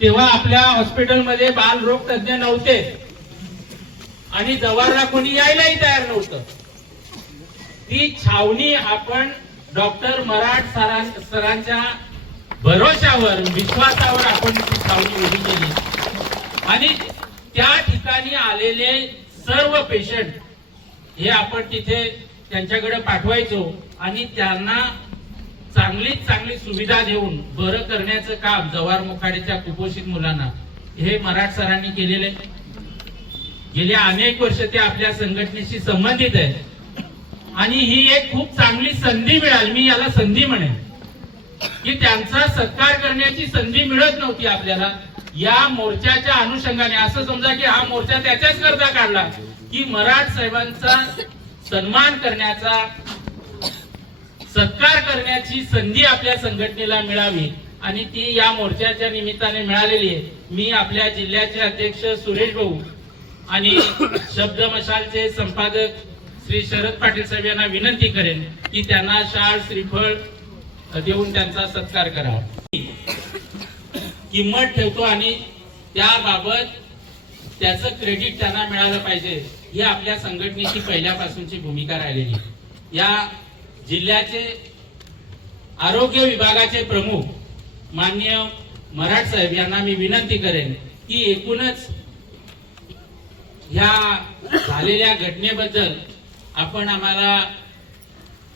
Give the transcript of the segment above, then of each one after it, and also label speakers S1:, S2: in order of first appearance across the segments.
S1: तेव्हा आपल्या हॉस्पिटलमध्ये बालरोग तज्ञ नव्हते. आणि जवाहरला कोणी यायलाही तयार नव्हतं. ती छावणी आपण डॉक्टर मराठ सरां- सरांच्या भरोशावर विश्वासावर आपण ती छावणी उभी केली. आणि त्या ठिकाणी आलेले सर्व पेशंट हे आपण तिथे त्यांच्याकडे पाठवायचो आणि त्यांना चांगलीच चांगली सुविधा देऊन बरं करण्याचं काम जवार मुखाडेच्या कुपोषित मुलांना हे मराठ सरांनी केलेलं आहे. गेल्या अनेक वर्ष ते आपल्या संघटनेशी संबंधित आहे. आणि ही एक खूप चांगली संधी मिळाली. मी याला संधी म्हणेन. की त्यांचा सत्कार करण्याची संधी मिळत नव्हती आपल्याला. या मोर्चाच्या अनुषंगाने असं समजा की हा मोर्चा त्याच्याच करता काढला की मराठ साहेबांचा सन्मान करण्याचा सत्कार करण्याची संधी आपल्या संघटनेला मिळावी आणि ती या मोर्चाच्या निमित्ताने मिळालेली आहे मी आपल्या जिल्ह्याचे अध्यक्ष सुरेश भाऊ आणि शब्द मशालचे संपादक श्री शरद पाटील साहेब यांना विनंती करेन की त्यांना शाळ श्रीफळ देऊन त्यांचा सत्कार करावा किंमत ठेवतो आणि त्याबाबत त्याचं क्रेडिट त्यांना मिळालं पाहिजे ही आपल्या संघटनेची पहिल्यापासूनची भूमिका राहिलेली आहे. या जिल्ह्याचे आरोग्य विभागाचे प्रमुख मान्य मराठ साहेब यांना मी विनंती करेन की एकूणच ह्या झालेल्या घटनेबद्दल आपण आम्हाला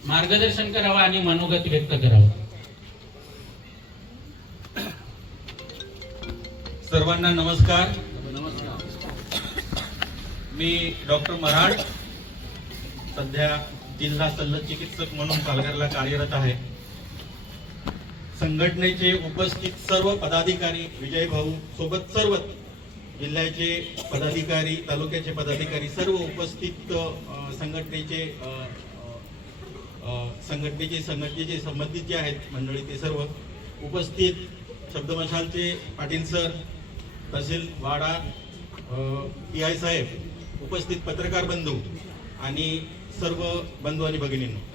S1: मार्गदर्शन करावं आणि मनोगत व्यक्त करावं.
S2: सर्वांना नमस्कार. मी डॉक्टर मराठ सध्या जिल्हा शल्य चिकित्सक म्हणून पालघरला कार्यरत आहे. संघटनेचे उपस्थित सर्व पदाधिकारी विजय भाऊ सोबत सर्व जिल्ह्याचे पदाधिकारी तालुक्याचे पदाधिकारी सर्व उपस्थित संघटनेचे संघटनेचे संघटनेचे संबंधित जे आहेत मंडळी ते सर्व उपस्थित शब्दमशालचे Patil sir tehsil Wada P I साहेब उपस्थित पत्रकार बंधू आणि सर्व बंधू आणि भगिनींनो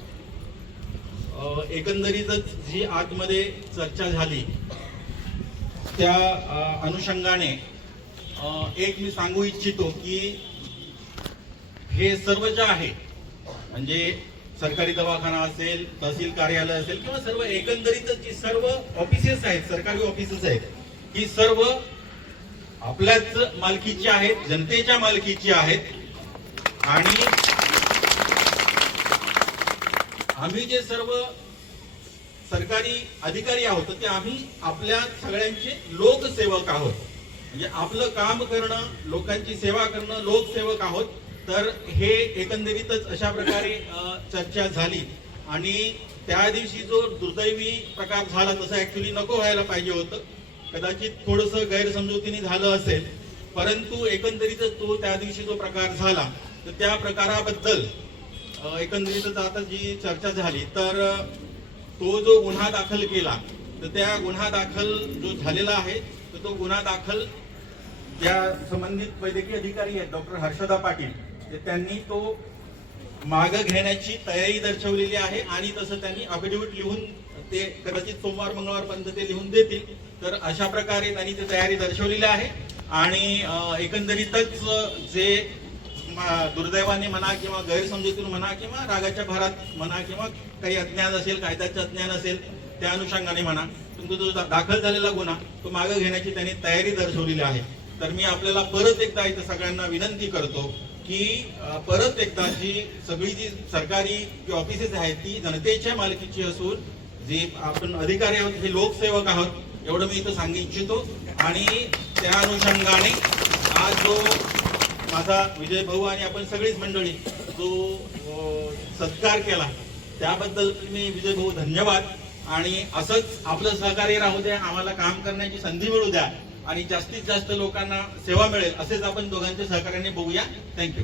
S2: एकंदरीतच जी आतमध्ये चर्चा झाली त्या अनुषंगाने एक मी सांगू इच्छितो की हे सर्व जे आहे म्हणजे सरकारी दवाखाना असेल तहसील कार्यालय असेल किंवा सर्व एकंदरीतच जी सर्व ऑफिसेस आहेत सरकारी ऑफिसेस आहेत ही सर्व आपल्याच मालकीची आहेत जनतेच्या मालकीची आहेत आणि आम्ही जे सर्व सरकारी अधिकारी आहोत ते आम्ही आपल्या सगळ्यांचे लोकसेवक आहोत. म्हणजे आपलं काम करणं लोकांची सेवा करणं लोकसेवक आहोत. तर हे एकंदरीतच अशा प्रकारे चर्चा झाली. आणि त्या दिवशी जो दुर्दैवी प्रकार झाला तसं ऍक्च्युली नको व्हायला पाहिजे होतं. कदाचित थोडस गैरसमजुतीने झालं असेल. परंतु एकंदरीतच तो त्या दिवशी जो प्रकार झाला तर त्या प्रकाराबद्दल एकंदरीतच आता जी चर्चा झाली तर तो जो गुन्हा दाखल केला तर त्या गुन्हा दाखल जो झालेला आहे तर तो गुन्हा दाखल ज्या संबंधित वैद्यकीय अधिकारी आहेत डॉक्टर हर्षदा पाटील तर त्यांनी तो माग घेण्याची तयारी दर्शवलेली आहे आणि तसं त्यांनी अफिडेव्हिट लिहून ते कदाचित सोमवार मंगळवारपर्यंत ते लिहून देतील. तर अशा प्रकारे त्यांनी ती तयारी दर्शवलेली आहे आणि एकंदरीतच जे दुर्दैवाने म्हणा किंवा गैरसमजुतीतून म्हणा किंवा रागाच्या भरात म्हणा किंवा काही अज्ञान असेल कायद्याचं अज्ञान असेल त्या अनुषंगाने म्हणा. तुमचा तो जो दाखल झालेला गुन्हा तो मागे घेण्याची त्यांनी तयारी दर्शवलेली आहे. तर मी आपल्याला परत एकदा इथं सगळ्यांना विनंती करतो की परत एकदा जी सगळी जी सरकारी जी ऑफिसेस आहेत ती जनतेच्या मालकीची असून जे आपण अधिकारी आहोत हे लोकसेवक आहोत एवढं मी इथं सांगू इच्छितो. आणि त्या अनुषंगाने आज जो माझा विजय भाऊ आणि आपण सगळीच मंडळी जो सत्कार केला त्याबद्दल मी विजय भाऊ धन्यवाद. आणि असंच आपलं सहकार्य राहू द्या आम्हाला काम करण्याची संधी मिळू द्या आणि जास्तीत जास्त लोकांना सेवा मिळेल असेच आपण दोघांच्या सहकार्याने बघूया. थँक्यू